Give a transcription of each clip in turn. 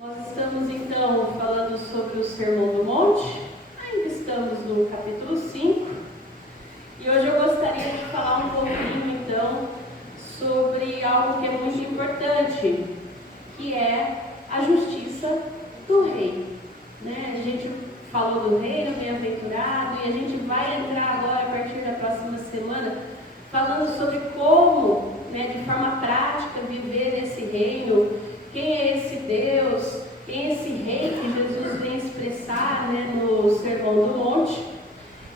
Nós estamos então falando sobre o Sermão do Monte, ainda estamos no capítulo 5, e hoje eu gostaria de falar um pouquinho então sobre algo que é muito importante, que é a justiça do rei. A gente falou do reino bem-aventurado e a gente vai entrar agora, a partir da próxima semana, falando sobre como, de forma prática, viver nesse reino. Quem é esse Deus? Quem é esse rei que Jesus vem expressar no Sermão do Monte?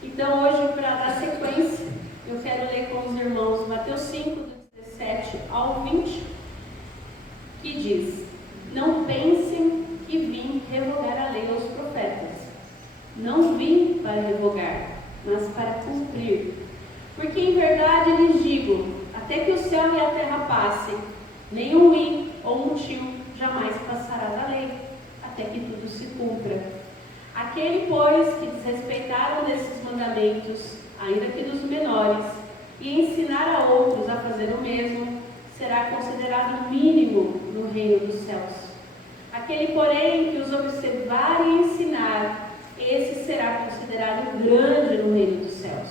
Então hoje, para dar sequência, eu quero ler com os irmãos Mateus 5, do 17 ao 20, que diz: Não pensem que vim revogar a lei aos profetas. Não vim para revogar, mas para cumprir. Porque em verdade lhes digo, até que o céu e a terra passem, nenhum i ou um tio jamais passará da lei, até que tudo se cumpra. Aquele, pois, que desrespeitaram desses mandamentos, ainda que dos menores, e ensinar a outros a fazer o mesmo, será considerado mínimo no reino dos céus. Aquele, porém, que os observar e ensinar, esse será considerado grande no reino dos céus.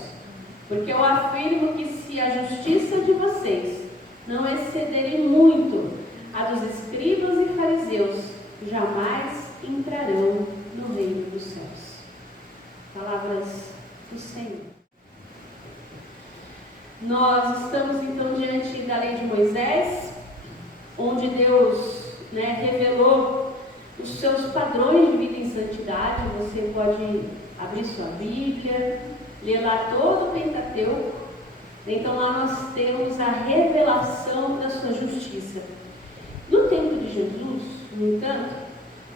Porque eu afirmo que se a justiça de vocês não excederem muito a dos escribas e fariseus, jamais entrarão no reino dos céus. Palavras do Senhor. Nós estamos então diante da lei de Moisés, onde Deus revelou os seus padrões de vida em santidade. Você pode abrir sua Bíblia, ler lá todo o Pentateuco. Então lá nós temos a revelação da sua justiça. No tempo de Jesus, no entanto,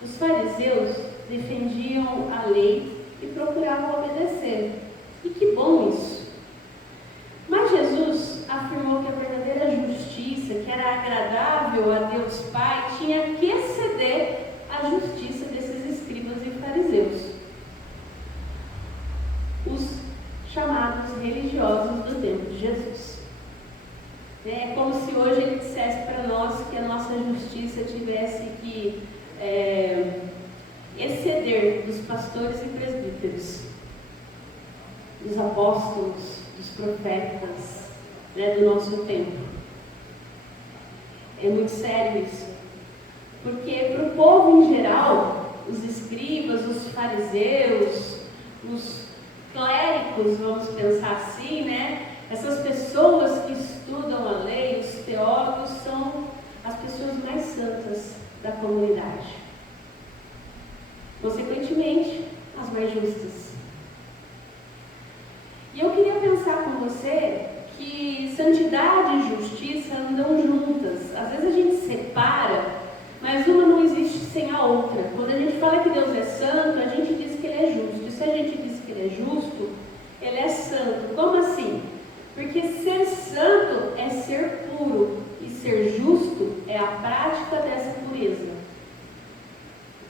os fariseus defendiam a lei e procuravam obedecer. E que bom isso! Mas Jesus afirmou que a verdadeira justiça, que era agradável a Deus Pai, tinha que exceder a justiça desses escribas e fariseus, os chamados religiosos do tempo de Jesus. É como se hoje ele dissesse para nós que a nossa justiça tivesse que exceder dos pastores e presbíteros, dos apóstolos, dos profetas, do nosso tempo. É muito sério isso, porque para o povo em geral, os escribas, os fariseus, os clérigos, vamos pensar assim, essas pessoas que estudam a lei, os teólogos, são as pessoas mais santas da comunidade. Consequentemente, as mais justas. E eu queria pensar com você que santidade e justiça andam juntas. Às vezes a gente separa, mas uma não existe sem a outra. Quando a gente fala que Deus é santo, a gente diz que Ele é justo. E se a gente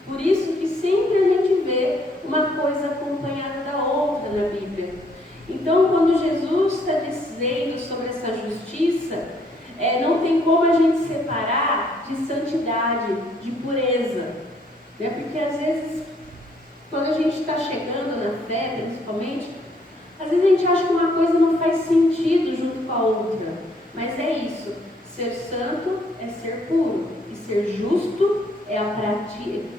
Por isso que sempre a gente vê uma coisa acompanhada da outra na Bíblia. Então, quando Jesus está dizendo sobre essa justiça, não tem como a gente separar de santidade, de pureza, né? Porque às vezes, quando a gente está chegando na fé, principalmente, às vezes a gente acha que uma coisa não faz sentido junto com a outra, mas é isso, ser santo é ser puro, e ser justo é a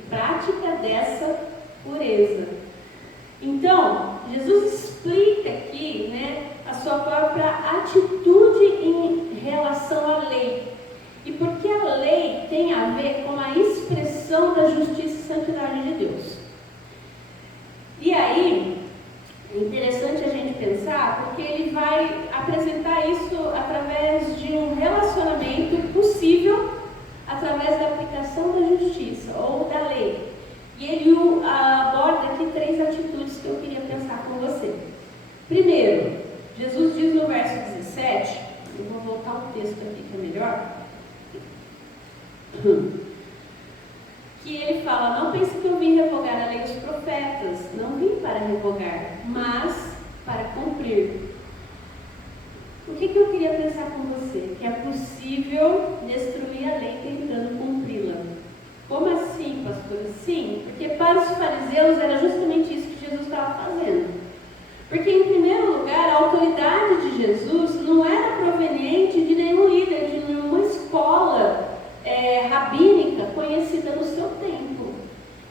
prática dessa pureza. Então, Jesus explica aqui, né, a sua própria atitude em relação à lei. E porque a lei tem a ver com a expressão da justiça e santidade de Deus. E aí, é interessante a gente pensar, porque ele vai apresentar isso através de um relacionamento possível, através da aplicação da justiça ou da lei. E ele aborda aqui 3 atitudes que eu queria pensar com você. Primeiro, Jesus diz no verso 17, eu vou voltar o texto aqui que é melhor, que ele fala: não pense que eu vim revogar a lei dos profetas, não vim para revogar, mas para cumprir. O que eu queria pensar com você? Que é possível destruir a lei tentando cumpri-la. Como assim, pastor? Sim, porque para os fariseus era justamente isso que Jesus estava fazendo. Porque, em primeiro lugar, a autoridade de Jesus não era proveniente de nenhum líder, de nenhuma escola rabínica conhecida no seu tempo.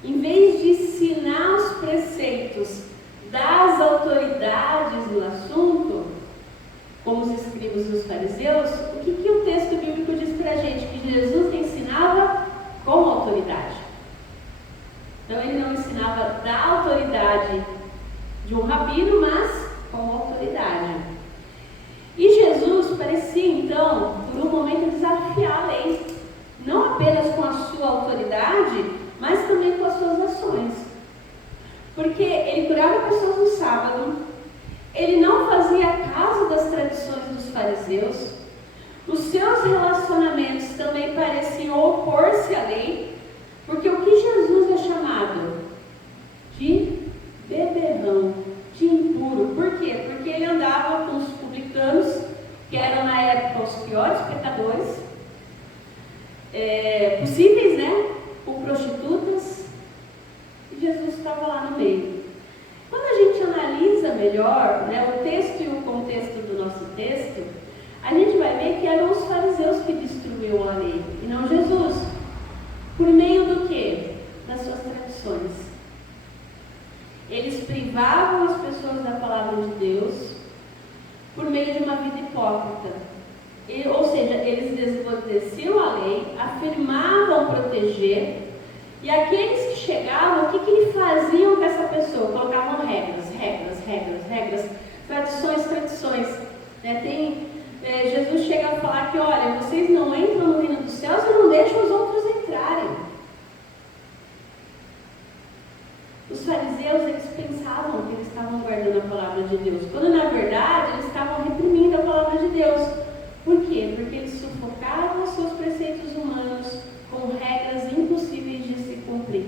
Em vez de ensinar os preceitos das autoridades no assunto, como os escribas e os fariseus, o que o texto bíblico diz para a gente? Que Jesus ensinava com autoridade. Então ele não ensinava da autoridade de um rabino, mas com autoridade. E Jesus parecia então, por um momento, desafiar a lei, não apenas com a sua autoridade, mas também com as suas ações. Porque ele curava pessoas no sábado, ele não fazia caso das tradições dos fariseus, os seus relacionamentos também pareciam opor-se à lei, porque o que Jesus é chamado? De beberrão, de impuro. Por quê? Porque ele andava com os publicanos, que eram na época os piores pecadores possíveis, né? Com prostitutas, e Jesus estava lá no meio. Quando a gente analisa melhor, né, o texto e o contexto do nosso texto, a gente vai ver que eram os fariseus que destruíam a lei, e não Jesus. Por meio do quê? Das suas tradições. Eles privavam as pessoas da palavra de Deus por meio de uma vida hipócrita. Ou seja, eles desobedeciam a lei, afirmavam proteger, e aqueles que chegavam, o que faziam com essa pessoa? Colocavam regras, tradições. Jesus chega a falar que, olha, vocês não entram no reino dos céus e não deixam os outros entrarem. Os fariseus, eles pensavam que eles estavam guardando a palavra de Deus, quando na verdade eles estavam reprimindo a palavra de Deus. Por quê? Porque eles sufocavam os seus preceitos humanos com regras impossíveis de se cumprir,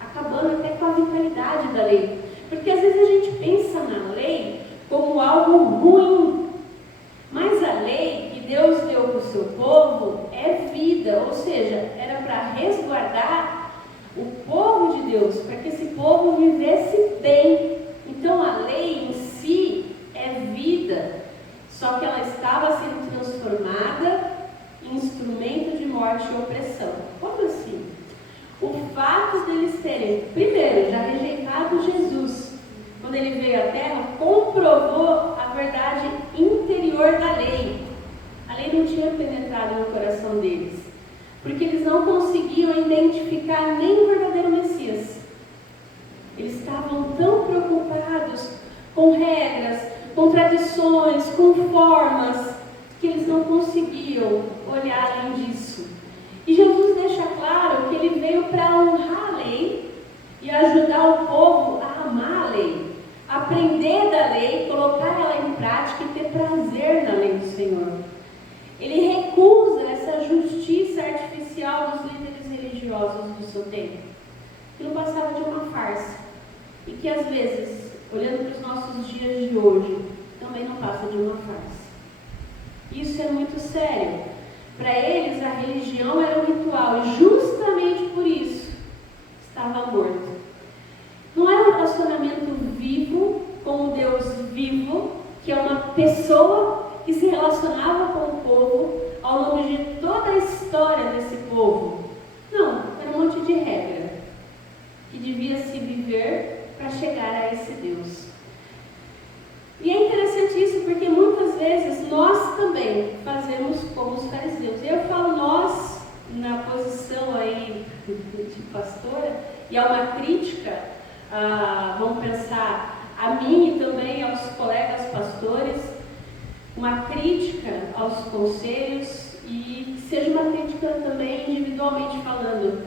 acabando até com a vitalidade da lei. Porque às vezes a gente pensa na lei como algo ruim, mas a lei que Deus deu para o seu povo é vida, ou seja, era para resguardar o povo de Deus, para que esse povo vivesse bem. Então a lei em si é vida, só que ela estava sendo transformada em instrumento de morte e opressão. Como assim? O fato deles terem, primeiro, já rejeitado Jesus, quando ele veio à Terra, comprovou a verdade interior da lei. A lei não tinha penetrado no coração deles, porque eles não conseguiam identificar nem o verdadeiro Messias. Eles estavam tão preocupados com regras, com tradições, com formas, que eles não conseguiam olhar além disso. E Jesus deixa claro que ele veio para honrar a lei e ajudar o povo a amar a lei, aprender da lei, colocar ela em prática e ter prazer na lei do Senhor. Ele recusa essa justiça artificial dos líderes religiosos do seu tempo. Aquilo passava de uma farsa. E que às vezes, olhando para os nossos dias de hoje, também não passa de uma farsa. Isso é muito sério. Para eles, a religião era um ritual, e justamente por isso estava morto. Não era um relacionamento vivo com o Deus vivo, que é uma pessoa que se relacionava com o povo ao longo de toda a história desse povo. Não, era um monte de regra que devia se viver para chegar a esse Deus. E é interessante isso porque muitas vezes nós também fazemos como os fariseus. Eu falo nós na posição aí de pastora, e é uma crítica, vamos pensar, a mim e também aos colegas pastores, uma crítica aos conselhos e que seja uma crítica também individualmente falando.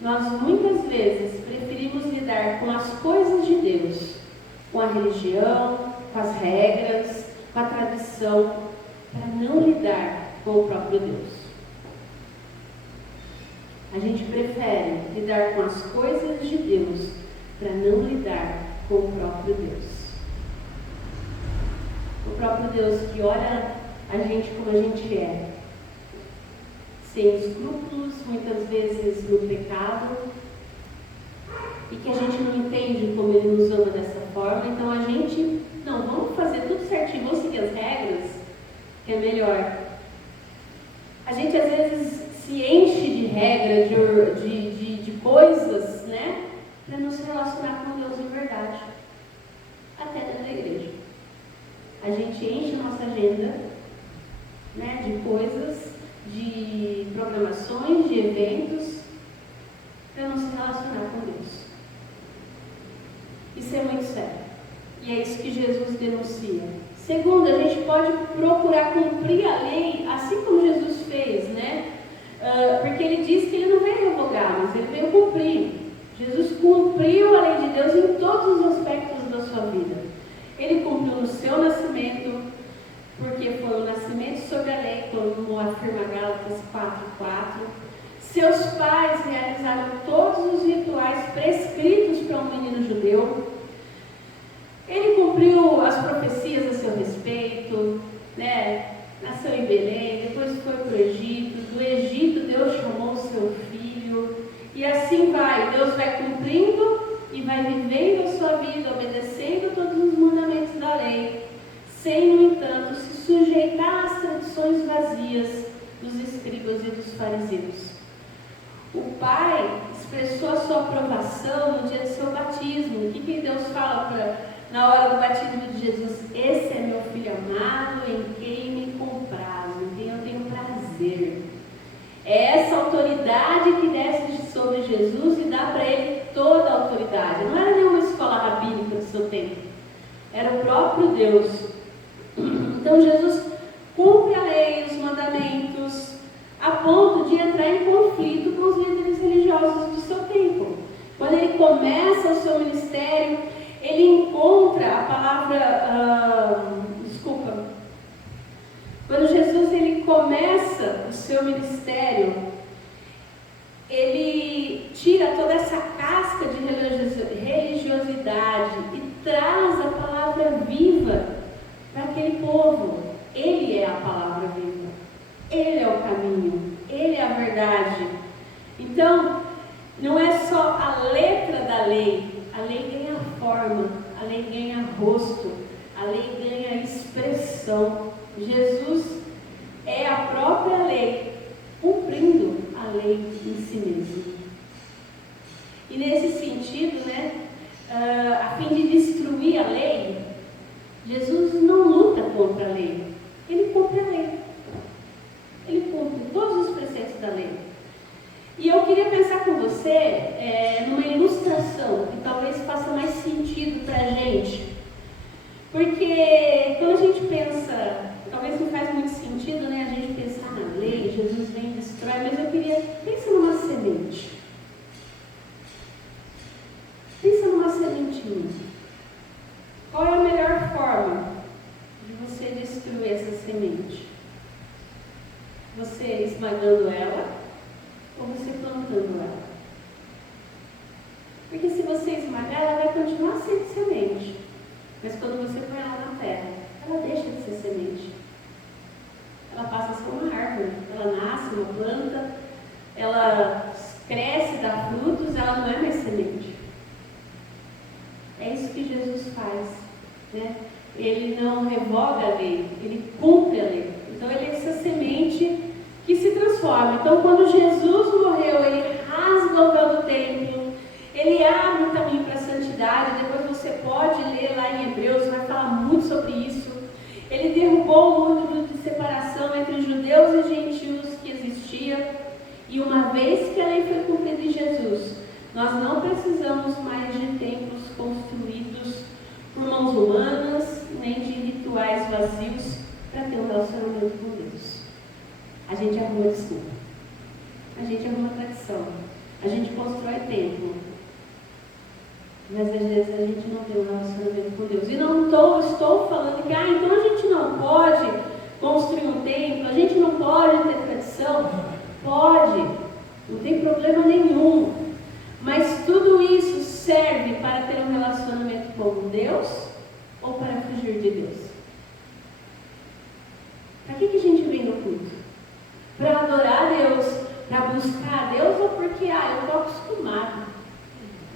Nós muitas vezes preferimos lidar com as coisas de Deus, com a religião, com as regras, com a tradição, para não lidar com o próprio Deus. A gente prefere lidar com as coisas de Deus para não lidar com o próprio Deus. O próprio Deus que olha a gente como a gente é, sem escrúpulos, muitas vezes no pecado, e que a gente não entende como Ele nos ama dessa forma. Então a gente, não, vamos fazer tudo certinho, vamos seguir as regras, que é melhor. A gente às vezes se enche de regra, de coisas, né, para não se relacionar com Deus em verdade, até dentro da igreja. A gente enche a nossa agenda, né, de coisas, de programações, de eventos, para não se relacionar com Deus. Isso é muito sério. E é isso que Jesus denuncia. Segundo, a gente pode procurar cumprir a lei, assim como Jesus fez, né? Porque ele diz que ele não veio revogar, mas ele veio cumprir. Jesus cumpriu a lei de Deus em todos os aspectos da sua vida. Ele cumpriu no seu nascimento, porque foi o nascimento sob a lei, como afirma Gálatas 4:4. Seus pais realizaram todos os rituais prescritos para um menino judeu. Ele cumpriu as profecias a seu respeito, né? Nasceu em Belém, depois foi para o Egito. Do Egito, Deus chamou seu filho. E assim vai, Deus vai cumprindo e vai vivendo a sua vida, obedecendo todos os mandamentos da lei, sem, no entanto, se sujeitar às tradições vazias dos escribas e dos fariseus. O Pai expressou a sua aprovação no dia de seu batismo. O que Deus fala na hora do batismo de Jesus? Esse é meu filho amado, em quem me comprazo, em quem eu tenho prazer. É essa autoridade que desce sobre Jesus e dá para ele toda a autoridade. Não era nenhuma escola rabínica do seu tempo, era o próprio Deus. Então Jesus cumpre a lei, os mandamentos, a ponto de entrar em conflito com os líderes religiosos do seu tempo. Quando ele começa o seu ministério, ele encontra a palavra, quando Jesus ele começa o seu ministério, ele tira toda essa casca de religiosidade e traz a palavra viva para aquele povo. Ele é a palavra viva, Ele é o caminho, Ele é a verdade. Então, não é só a letra da lei, a lei ganha forma, a lei ganha rosto, a lei ganha expressão. Jesus é a própria lei, cumprindo a lei em si mesmo. E nesse sentido, né, a fim de destruir a lei, Jesus não luta contra a lei, ele cumpre a lei. Ele cumpre todos os preceitos da lei. E eu queria pensar com você numa ilustração que talvez faça mais sentido para a gente. Porque quando a gente pensa, talvez não faz muito sentido, né, a gente pensar na lei, Jesus vem e destrói, mas eu queria, pensa numa semente. Pensa numa sementinha. Qual é a melhor forma de você destruir essa semente? Você esmagando ela ou você plantando ela? esmagar, ela vai continuar sendo semente. Mas quando você põe ela na terra, ela deixa de ser semente. Ela passa a ser uma árvore. Ela nasce, uma planta, ela cresce, dá frutos, ela não é mais semente. É isso que Jesus faz, né? Ele não revoga a lei, ele cumpre a lei. Então ele é essa semente que se transforma. Então quando Jesus morreu, ele rasga o véu do templo, ele abre o caminho para a santidade. Depois você pode ler lá em Hebreus, vai falar muito sobre isso. Ele derrubou o muro de separação entre judeus e gentios que existia. E uma vez que a lei foi cumprida em Jesus, nós não precisamos mais de templos construídos por mãos humanas, nem de rituais vazios para ter um relacionamento com Deus. A gente arruma desculpa, a gente arruma tradição, a gente constrói templo, mas às vezes a gente não tem um relacionamento com Deus. E não estou falando que então a gente não pode construir um templo, a gente não pode ter tradição. Pode, não tem problema nenhum, mas tudo isso serve para ter um relacionamento com Deus ou para fugir de Deus? Para que a gente vem no culto? Para adorar a Deus, para buscar a Deus, ou porque eu estou acostumado?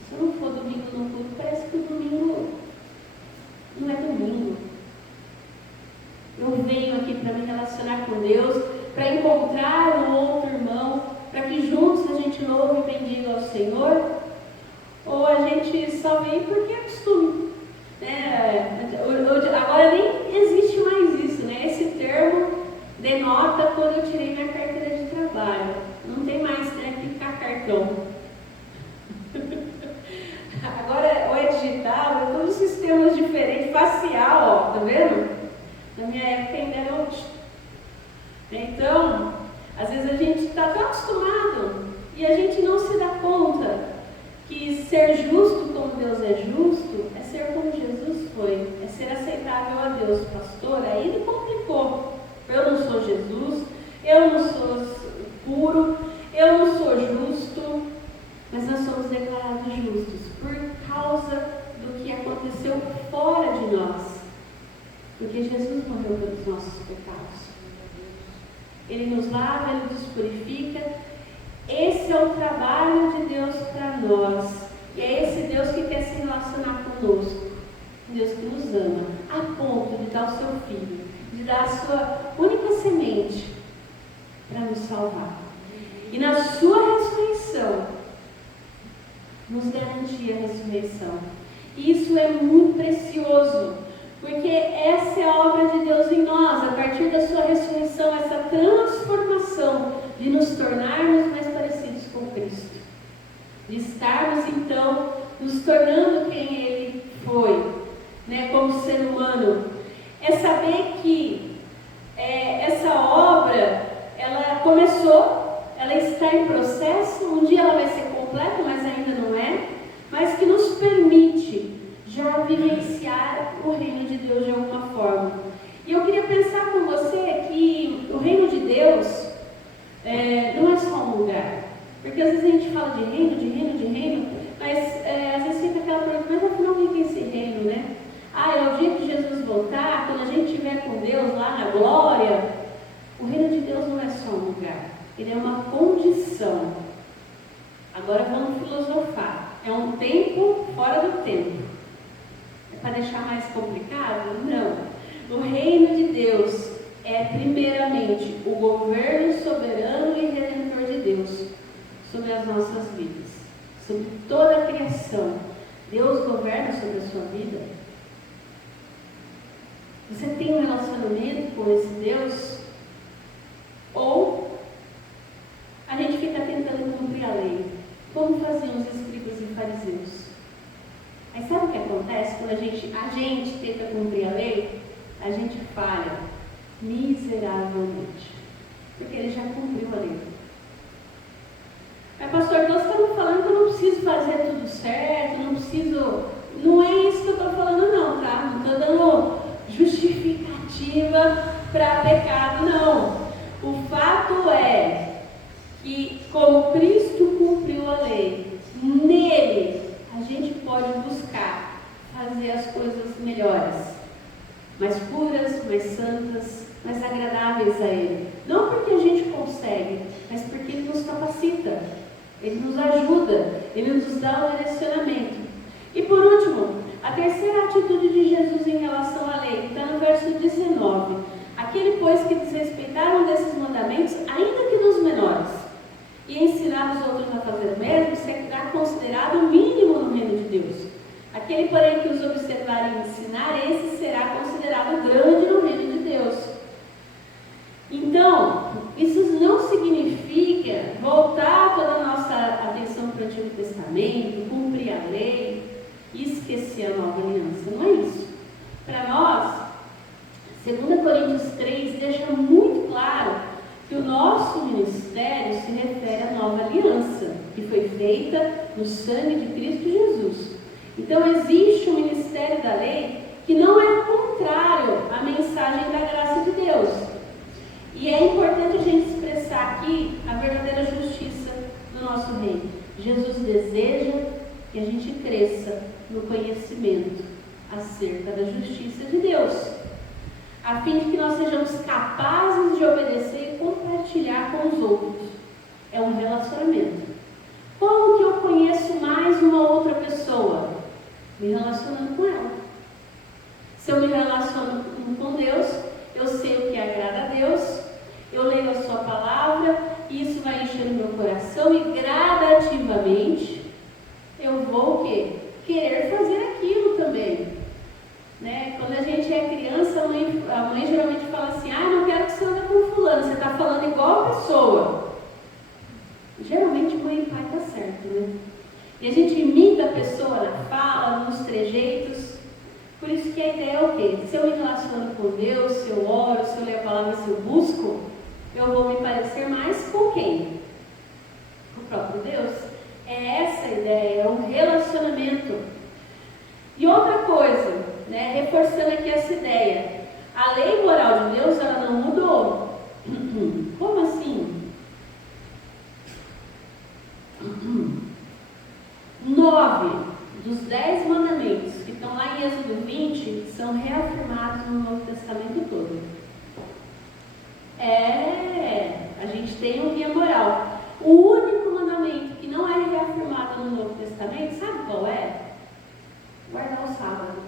Se eu não for domingo no culto, parece que o domingo não é domingo. Eu venho aqui para me relacionar com Deus, para encontrar um outro irmão, para que juntos a gente louve e bendiga ao Senhor, ou a gente só vem porque é costume, né? Agora nem existe mais isso, né? Esse termo denota quando eu tirei minha carteira de trabalho. Não tem mais, né? Picar cartão. Agora ou é digital, é todos sistemas diferentes, facial, ó, tá vendo? Na minha época ainda era outro. Então, às vezes a gente está tão acostumado e a gente não se dá conta que ser justo como Deus é justo é ser como Jesus foi, é ser aceitável a Deus. Pastor, aí ele complicou. Eu não sou Jesus, eu não sou puro, eu não sou justo, mas nós somos declarados justos por causa do que aconteceu fora de nós, porque Jesus morreu pelos nossos pecados. Ele nos lava, Ele nos purifica. Esse é o trabalho de Deus para nós. E é esse Deus que quer se relacionar conosco. Deus que nos ama, a ponto de dar o seu Filho, de dar a sua única semente para nos salvar. E na sua ressurreição, nos garantir a ressurreição. E isso é muito precioso, porque essa é a obra de Deus em nós, a partir da sua ressurreição, essa transformação de nos tornarmos mais parecidos com Cristo. De estarmos, então, nos tornando quem Ele foi, né, como ser humano. É saber que essa obra, ela começou, ela está em processo, um dia ela vai ser completa, mas ainda não é, mas que nos permite já vivenciar o reino de Deus de alguma forma. E eu queria pensar com você que o reino de Deus não é só um lugar, porque às vezes a gente fala de reino, mas às vezes fica aquela pergunta, mas afinal o que é esse reino, né? É o dia que Jesus voltar, quando a gente estiver com Deus lá na glória. O reino de Deus não é só um lugar, ele é uma condição. Agora vamos filosofar. É um tempo fora do tempo. É para deixar mais complicado? Não. O reino de Deus é primeiramente o governo soberano e redentor de Deus sobre as nossas vidas, sobre toda a criação. Deus governa sobre a sua vida. Você tem um relacionamento com esse Deus? Ou a gente fica tentando cumprir a lei, como faziam os escribas e fariseus? Mas sabe o que acontece quando a gente tenta cumprir a lei? A gente falha miseravelmente, porque ele já cumpriu a lei. Mas pastor, Deus está me falando que eu não preciso fazer tudo certo, não é isso que eu estou falando não, tá? Não estou dando justificativa para pecado, não. O fato é que, como Cristo cumpriu a lei, nele a gente pode mais santas, mais agradáveis a Ele. Não porque a gente consegue, mas porque Ele nos capacita, Ele nos ajuda, Ele nos dá o direcionamento. E por último, a terceira atitude de Jesus em relação à lei, está no verso 19. Aquele, pois, que desrespeitaram desses mandamentos, ainda que dos menores, e ensinar os outros a fazer o mesmo, será considerado o mínimo no reino de Deus. Aquele, porém, que os observar e ensinar, esse será considerado grande no reino de Deus. Então, isso não significa voltar toda a nossa atenção para o Antigo Testamento, cumprir a lei e esquecer a nova aliança. Não é isso. Para nós, 2 Coríntios 3 deixa muito claro que o nosso ministério se refere à nova aliança, que foi feita no sangue de Cristo Jesus. Então existe um ministério da lei que não é contrário à mensagem da graça de Deus. E é importante a gente expressar aqui a verdadeira justiça no nosso reino. Jesus deseja que a gente cresça no conhecimento acerca da justiça de Deus, a fim de que nós sejamos capazes de obedecer e compartilhar com os outros. É um relacionamento. Como que eu conheço mais uma outra pessoa? Me relacionando com ela. Se eu me relaciono com Deus, eu sei o que agrada a Deus, eu leio a sua palavra, e isso vai enchendo meu coração, e gradativamente eu vou o quê? Querer fazer aquilo também. Né? Quando a gente é criança, a mãe geralmente fala assim: não quero que você ande com fulano, você está falando igual a pessoa. Geralmente mãe e pai está certo, né? E a gente imita a pessoa na fala, nos trejeitos. Por isso que a ideia é o quê? Se eu me relaciono com Deus, se eu oro, se eu leio a palavra, se eu busco, eu vou me parecer mais com quem? Com o próprio Deus. É essa a ideia, é um relacionamento. E outra coisa, né, reforçando aqui essa ideia, a lei moral de Deus, ela não mudou. Como assim? 9 dos 10 mandamentos que estão lá em Êxodo 20 são reafirmados no Novo Testamento todo. A gente tem um guia moral. O único mandamento que não é reafirmado no Novo Testamento, sabe qual é? Guardar o sábado.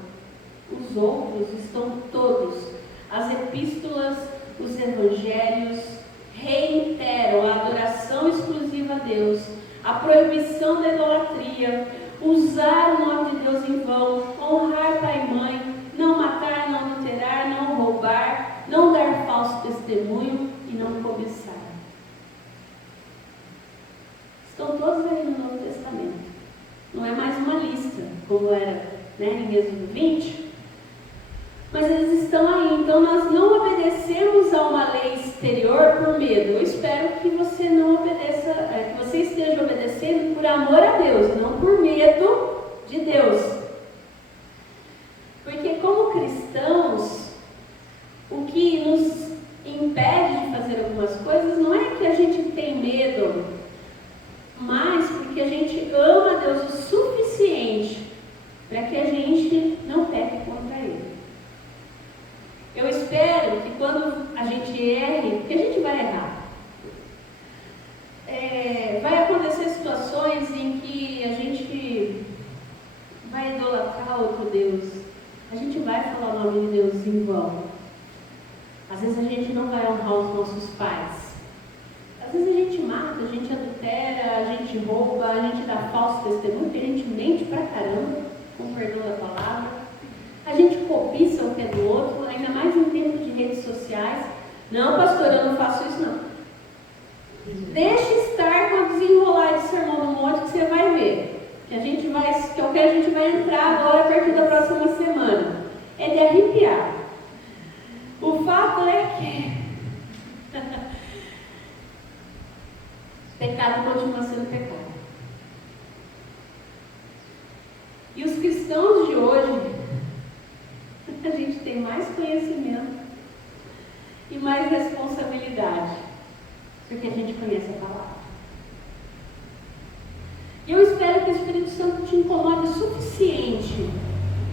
Os outros estão todos. As epístolas, os evangelhos reiteram a adoração exclusiva a Deus, a proibição da idolatria, usar o nome de Deus em vão, honrar pai e mãe, não matar, não adulterar, não roubar, não dar falso testemunho e não cobiçar. Estão todos aí no Novo Testamento. Não é mais uma lista, como era, né, em Êxodo 20, mas eles estão aí. Então nós não obedecemos a uma lei exterior por medo. Eu espero que você não obedeça, que você esteja obedecendo por amor a Deus, não por medo de Deus. Porque como cristãos, o que nos impede de fazer algumas coisas não é que a gente tem medo, mas porque a gente ama a Deus o suficiente para que a gente não peque contra Ele. Eu espero que quando a gente erre, porque a gente vai errar, vai acontecer situações em que a gente vai idolatrar outro Deus, a gente vai falar o nome de Deus em vão. Às vezes a gente não vai honrar os nossos pais. Às vezes a gente mata, a gente adultera, a gente rouba, a gente dá falso testemunho, a gente mente pra caramba, com perdão da palavra. A gente cobiça o que é do outro, ainda mais em tempos de redes sociais. Não, pastor, eu não faço isso não. Deixa estar com o desenrolar de Sermão do Monte que você vai ver. Que é o que a gente vai entrar agora a partir da próxima semana. É de arrepiar. O fato é que pecado continua sendo pecado. E os cristãos de hoje, a gente tem mais conhecimento e mais responsabilidade, porque a gente conhece a palavra. E eu espero que o Espírito Santo te incomode o suficiente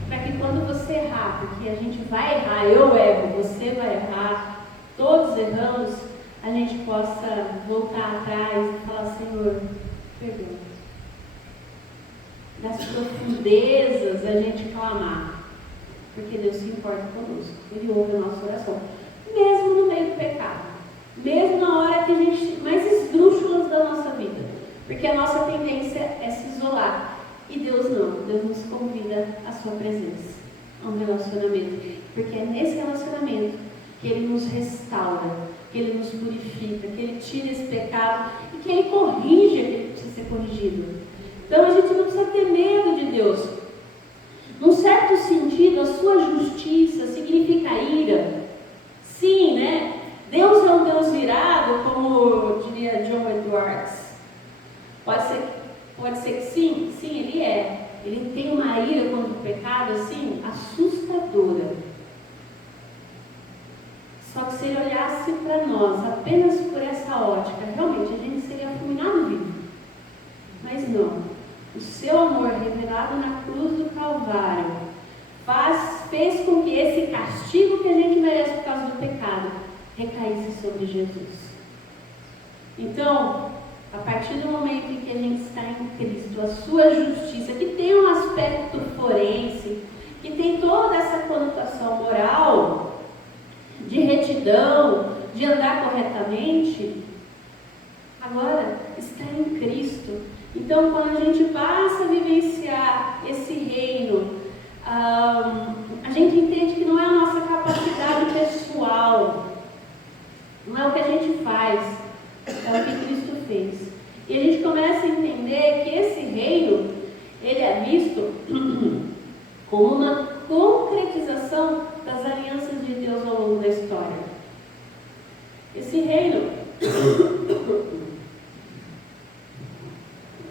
para que que quando você errar, porque a gente vai errar, eu erro, você vai errar, todos erramos, a gente possa voltar atrás e falar: Senhor, perdoa. Das profundezas a gente clamar, porque Deus se importa conosco, Ele ouve a nossa oração, mesmo no meio do pecado, mesmo na hora que a gente mais esdrúxulas da nossa vida, porque a nossa tendência é se isolar, e Deus não. Deus nos convida à sua presença, a um relacionamento, porque é nesse relacionamento que Ele nos restaura, que Ele nos purifica, que Ele tira esse pecado e que Ele corrige aquilo que precisa ser corrigido. Então a gente não precisa ter medo de Deus. Num certo sentido, a sua justiça significa ira. Sim, né? Deus é um Deus irado, como diria John Edwards. Pode ser que sim, Ele é. Ele tem uma ira contra o pecado, assim, assustadora. Só que se Ele olhasse para nós apenas por essa ótica, realmente a gente seria fulminado vivo. Mas não. O seu amor revelado na cruz do Calvário fez com que esse castigo que a gente merece por causa do pecado recaísse sobre Jesus. Então, a partir do momento em que a gente está em Cristo, a sua justiça, que tem um aspecto forense, que tem toda essa conotação moral, de retidão, de andar corretamente, agora está em Cristo. Então, quando a gente passa a vivenciar esse reino, a gente entende que não é a nossa capacidade pessoal, não é o que a gente faz, é o que Cristo fez. E a gente começa a entender que esse reino, ele é visto como uma concretização das alianças de Deus ao longo da história. Esse reino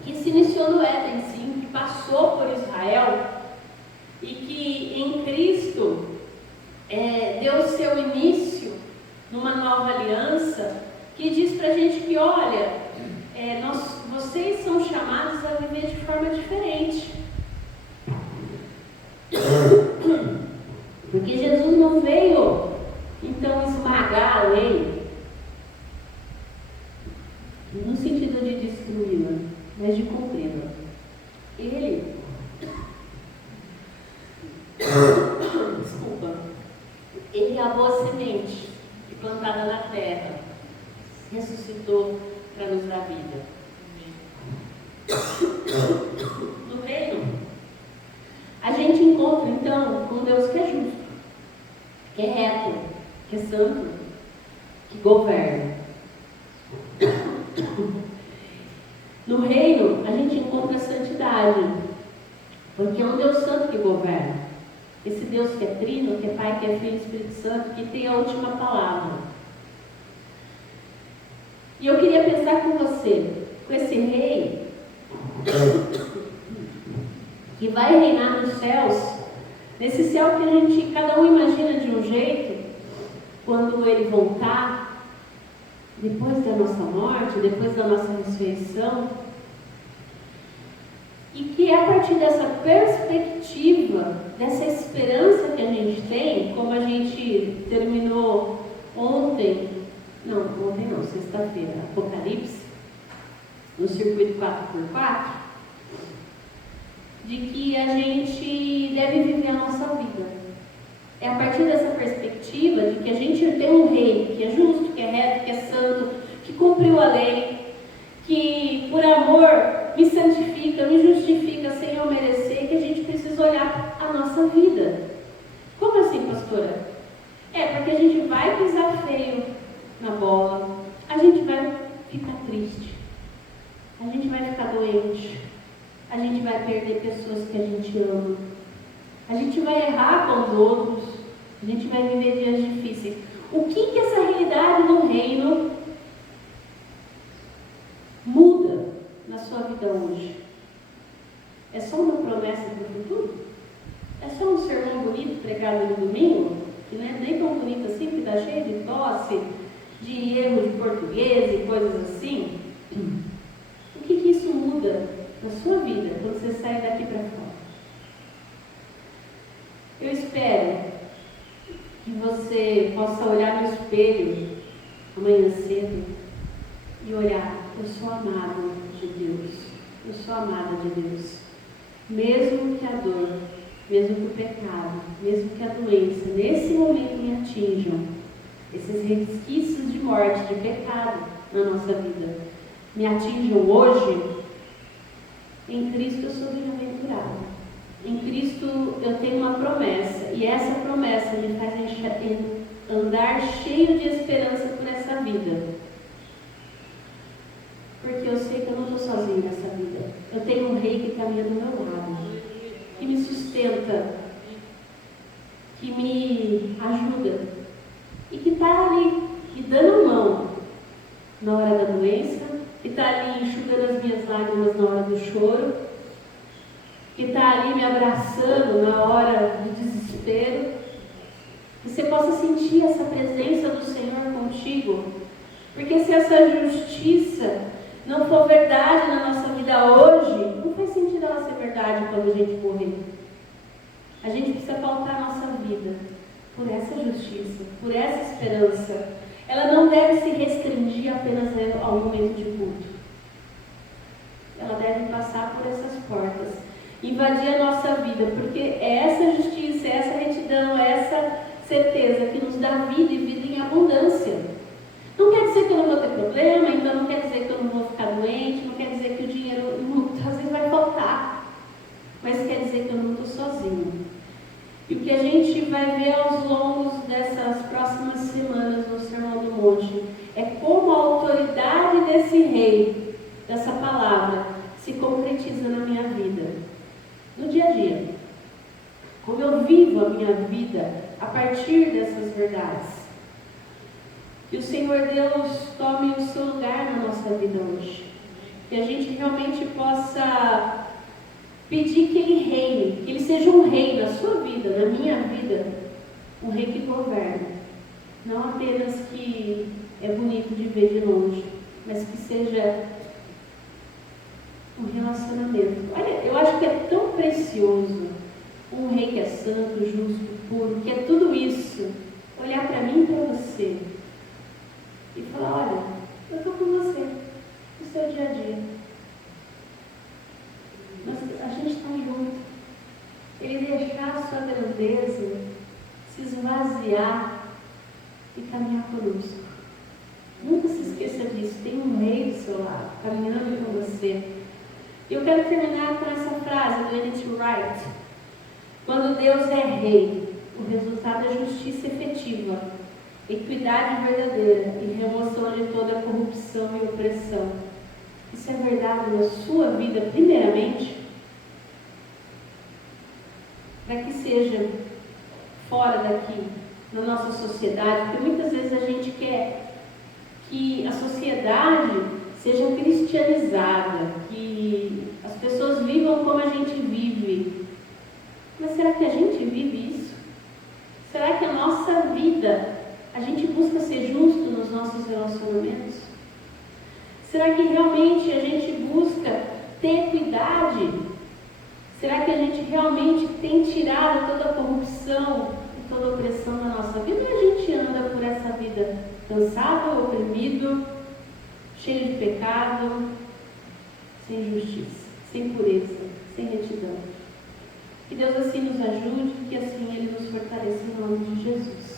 que se iniciou no Éden, sim, que passou por Israel e que em Cristo deu seu início numa nova aliança, que diz pra gente que, olha, vocês são chamados a viver de forma diferente. Porque Jesus não veio, então, esmagar a lei, no sentido de destruí-la, mas de cumpri-la. Ele, Ele é a boa semente plantada na terra, ressuscitou para nos dar vida. No reino, a gente encontra então um Deus que é justo, que é reto, que é santo, que governa. No reino, a gente encontra a santidade, porque é um Deus santo que governa. Esse Deus que é trino, que é Pai, que é Filho e Espírito Santo, que tem a última palavra. E eu queria pensar com você, com esse rei que vai reinar nos céus, nesse céu que a gente, cada um imagina de um jeito, quando ele voltar, depois da nossa morte, depois da nossa ressurreição, e que é a partir dessa perspectiva, dessa esperança que a gente tem, como a gente terminou sexta-feira, Apocalipse, no circuito 4x4, de que a gente deve viver a nossa vida. É a partir dessa perspectiva de que a gente tem um rei que é justo, que é reto, que é santo, que cumpriu a lei, que por amor me santifica, me justifica sem eu merecer, que a gente precisa olhar a nossa vida. Como assim, pastora? Porque a gente vai pisar feio na bola, a gente vai ficar triste, a gente vai ficar doente, a gente vai perder pessoas que a gente ama, a gente vai errar com os outros, a gente vai viver dias difíceis. O que essa realidade no reino muda na sua vida hoje? É só uma promessa para o futuro? É só um sermão bonito pregado no domingo? Que não é nem tão bonito assim, que está cheio de tosse, de erro de português e coisas assim? O que isso muda na sua vida quando você sai daqui para fora? Eu espero que você possa olhar no espelho amanhã cedo e olhar: eu sou amado de Deus, eu sou amada de Deus. Mesmo que a dor, mesmo que o pecado, mesmo que a doença nesse momento me atinjam, esses resquícios de morte, de pecado na nossa vida, me atinjam hoje, em Cristo eu sou bem-aventurada. Em Cristo eu tenho uma promessa, e essa promessa me faz andar cheio de esperança por essa vida. Porque eu sei que eu não estou sozinho nessa vida. Eu tenho um rei que caminha do meu lado, que me sustenta, que me ajuda, e que está ali, que dando a mão na hora da doença, que está ali enxugando as minhas lágrimas na hora do choro, que está ali me abraçando na hora do desespero. Que você possa sentir essa presença do Senhor contigo, porque se essa justiça não for verdade na nossa vida hoje, não faz sentido ela ser verdade quando a gente morrer. A gente precisa pautar a nossa vida por essa justiça, por essa esperança. Ela não deve se restringir apenas ao momento de culto. Ela deve passar por essas portas, invadir a nossa vida, porque é essa justiça, é essa retidão, é essa certeza que nos dá vida e vida em abundância. Não quer dizer que eu não vou ter problema, então não quer dizer que eu não vou ficar doente, não quer dizer que o dinheiro às vezes vai faltar, mas quer dizer que eu não estou sozinho. E o que a gente vai ver aos longos dessas próximas semanas no Sermão do Monte é como a autoridade desse rei, dessa palavra, se concretiza na minha vida, no dia a dia. Como eu vivo a minha vida a partir dessas verdades. Que o Senhor Deus tome o seu lugar na nossa vida hoje. Que a gente realmente possa pedir que Ele reine, que Ele seja um rei na sua vida, na minha vida, um rei que governa. Não apenas que é bonito de ver de longe, mas que seja um relacionamento. Olha, eu acho que é tão precioso um rei que é santo, justo, puro, que é tudo isso. Olhar para mim e para você e falar: olha, eu estou com você no seu dia a dia. Mas a gente está junto. Ele deixar a sua grandeza se esvaziar e caminhar conosco. Nunca se esqueça disso. Tem um rei do seu lado, caminhando com você. Eu quero terminar com essa frase do N.T. Wright. Quando Deus é rei, o resultado é justiça efetiva, equidade verdadeira e remoção de toda corrupção e opressão. Isso é verdade na sua vida, primeiramente, para que seja fora daqui, na nossa sociedade, porque muitas vezes a gente quer que a sociedade seja cristianizada, que as pessoas vivam como a gente vive. Mas será que a gente vive isso? Será que a nossa vida, a gente busca ser justo nos nossos relacionamentos? Será que realmente a gente busca ter equidade? Será que a gente realmente tem tirado toda a corrupção e toda a opressão da nossa vida? Ou a gente anda por essa vida cansado, oprimido, cheio de pecado, sem justiça, sem pureza, sem retidão? Que Deus assim nos ajude, que assim Ele nos fortaleça em nome de Jesus.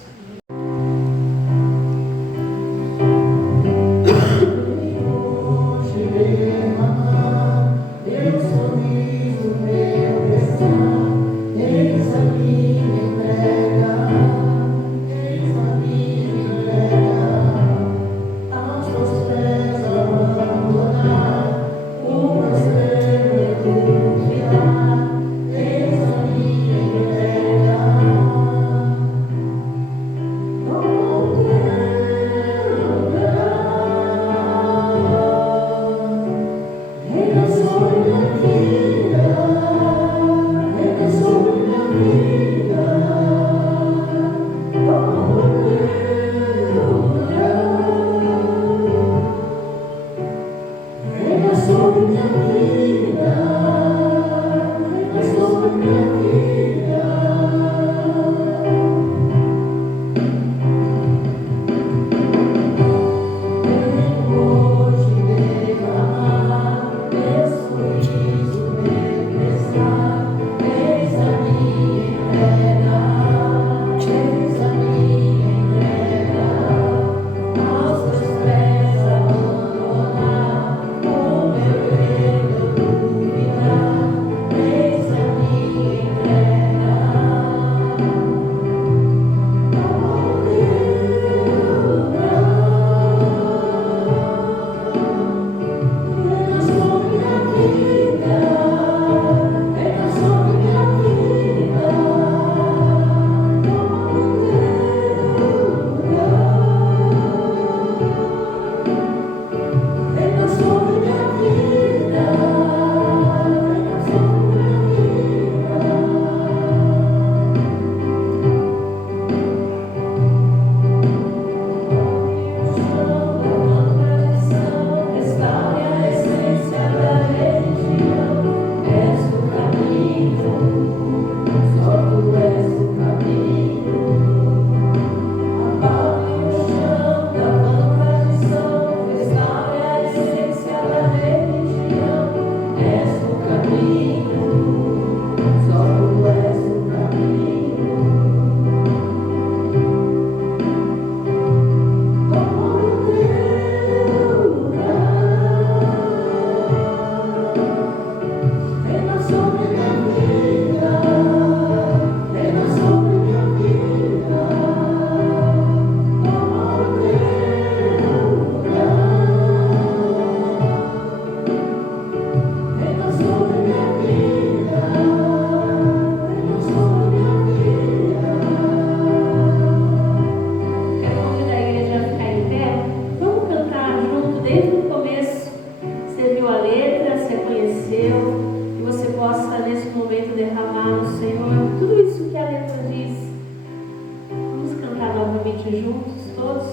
novamente juntos, todos.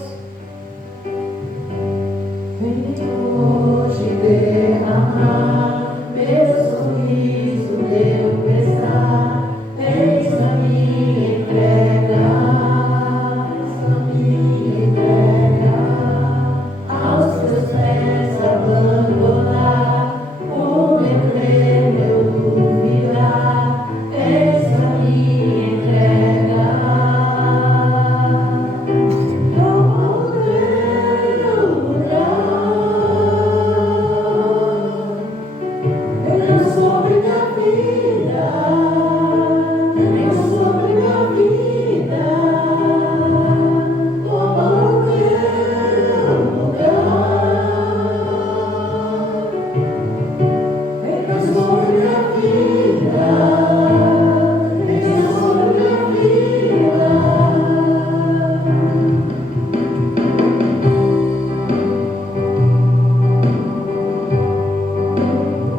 Vem hoje derramar meu sorriso, meu pesar, eis a minha entrega, aos teus pés abandonar, o meu crer, meu duvidar, eis a minha entrega. Toma o teu lugar, venha sobre minha vida, venha sobre minha vida. Toma o teu lugar, venha sobre minha vida, venha sobre minha vida.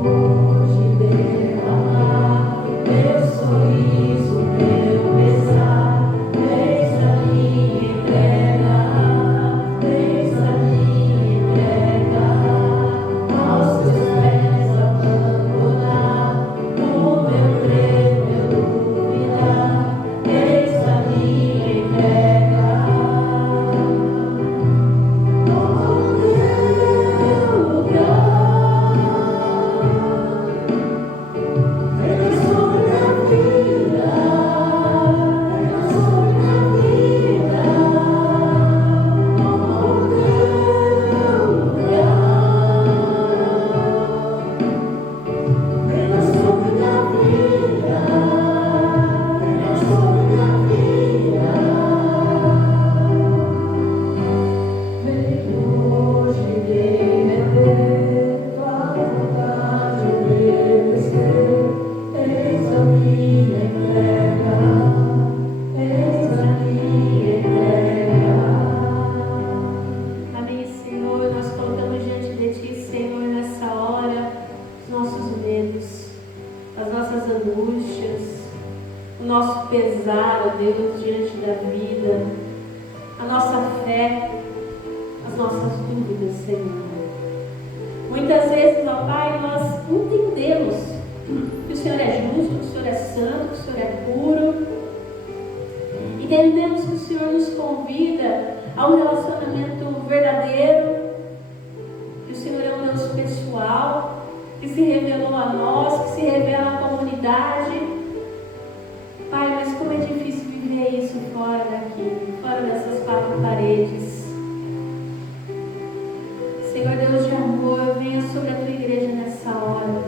Hoje derramar meu sorriso, meu pesar, eis a minha entrega, eis a minha entrega, aos teus pés abandonar, o meu crer, meu duvidar, eis a minha entrega. Toma o teu lugar, venha sobre minha vida, venha sobre minha vida. Toma o teu lugar, venha sobre minha vida, venha sobre minha vida. Venho hoje me render, tua vontade obedecer. Eis a minha entrega, eis a minha entrega. Amém, Senhor. Nós colocamos diante de Ti, Senhor, nessa hora, os nossos medos, as nossas angústias, o nosso pesar, ó Deus, diante da vida, a nossa fé, as nossas dúvidas, Senhor. Muitas vezes, ó Pai, nós entendemos que o Senhor é justo, que o Senhor é santo, que o Senhor é puro. Entendemos que o Senhor nos convida a um relacionamento verdadeiro, que o Senhor é um Deus pessoal, que se revelou a nós, que se revela à comunidade. Pai, mas como é difícil viver isso fora daqui, fora dessas quatro paredes. Senhor Deus de amor, venha sobre a tua igreja nessa hora.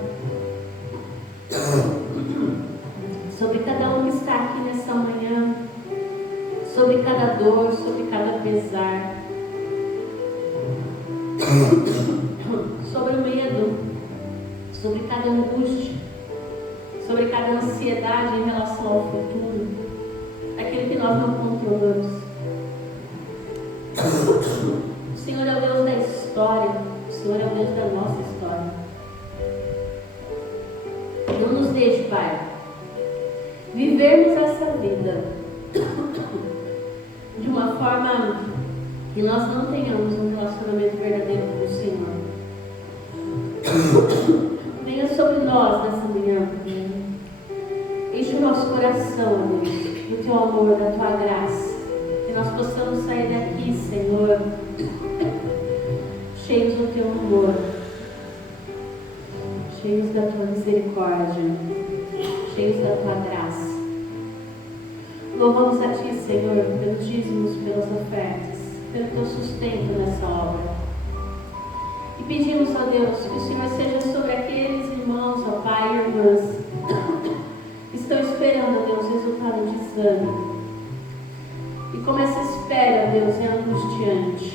Sobre cada um que está aqui nessa manhã, sobre cada dor, sobre cada pesar, sobre o medo, sobre cada angústia, sobre cada ansiedade em relação ao futuro, aquilo que nós não controlamos. O Senhor é o Deus da história, o Senhor é o Deus da nossa história. Não nos deixe, Pai, vivermos essa vida de uma forma que nós não tenhamos um relacionamento verdadeiro com o Senhor. Venha sobre nós nessa manhã. Enche o nosso coração, Deus, do teu amor, da tua graça. Que nós possamos sair daqui, Senhor, cheios do teu amor, cheios da tua misericórdia, cheios da tua graça. Louvamos a Ti, Senhor, pelos dízimos, pelas ofertas, pelo Teu sustento nessa obra. E pedimos, ó Deus, que o Senhor seja sobre aqueles irmãos, ó Pai e irmãs, que estão esperando, ó Deus, resultado de exame. E como essa espera, ó Deus, é angustiante.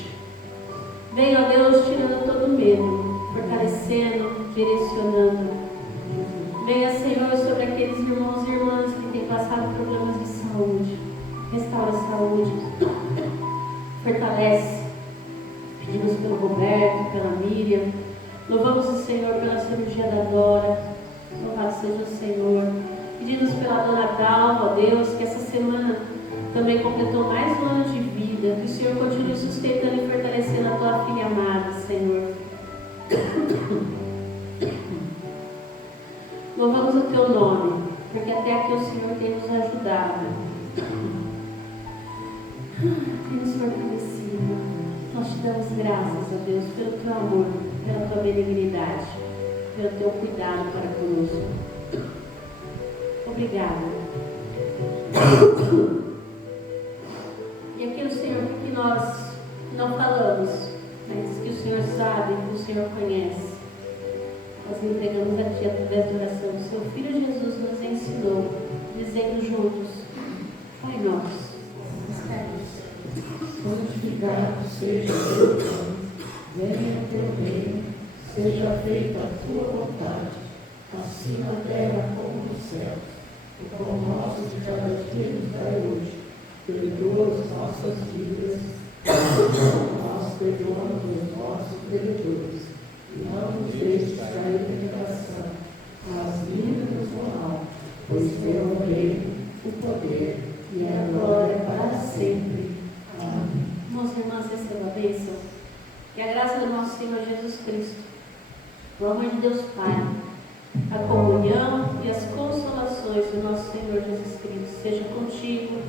Venha, ó Deus, tirando todo medo, fortalecendo, direcionando. Venha, Senhor, sobre aqueles irmãos e irmãs que têm passado problemas de saúde. Restaura a saúde. Fortalece. Pedimos pelo Roberto, pela Miriam. Louvamos o Senhor pela cirurgia da Dora. Louvado seja o Senhor. Pedimos pela Dona Dalva, ó Deus, que essa semana também completou mais um ano de vida. Que o Senhor continue sustentando e fortalecendo a tua filha amada, Senhor. Louvamos o teu nome, porque até aqui o Senhor tem nos ajudado, tem nos fortalecido. Nós te damos graças, a Deus, pelo teu amor, pela tua benignidade, pelo teu cuidado para conosco. Obrigada. E aquilo, Senhor, que nós não falamos, mas que o Senhor sabe, que o Senhor conhece, nós entregamos a Ti através da oração do Seu Filho Jesus nos ensinou, dizendo juntos: Pai nosso, santificado seja o teu nome, venha o teu reino, seja feita a tua vontade, assim na terra como no céu. O pão nosso de cada dia nos dai hoje, perdoa as nossas dívidas, nós perdoamos os nossos devedores, e não nos deixes cair em tentação, mas livra-nos do mal, pois teu é o reino, o poder e a glória para sempre. Amém. Irmãos e irmãs, recebam a bênção. Que a graça do nosso Senhor Jesus Cristo, o amor de Deus Pai, a comunhão e as consolações do nosso Senhor Jesus Cristo seja contigo,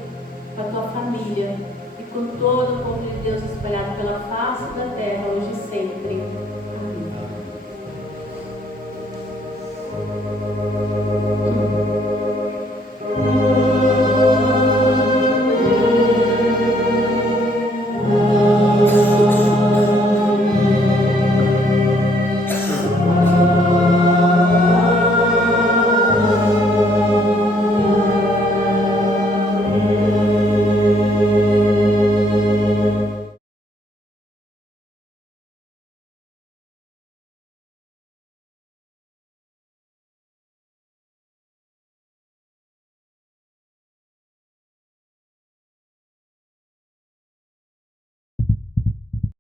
com a tua família e com todo o povo de Deus espalhado pela face da terra, hoje e sempre. Amém.